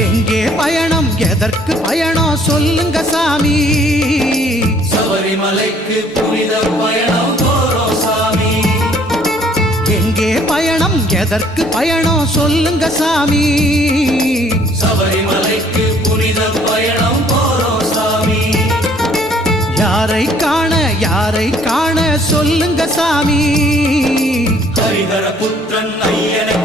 எங்கே பயணம் எதற்கு பயணம் சொல்லுங்க சாமி சபரிமலைக்கு புனித பயணம் போறோம் சாமி எங்கே பயணம் எதற்கு பயணம் சொல்லுங்க சாமி சபரிமலைக்கு புனித பயணம் போறோம் சாமி யாரை காண சொல்லுங்க சாமி ஹரிஹர புத்திரன் ஐயனை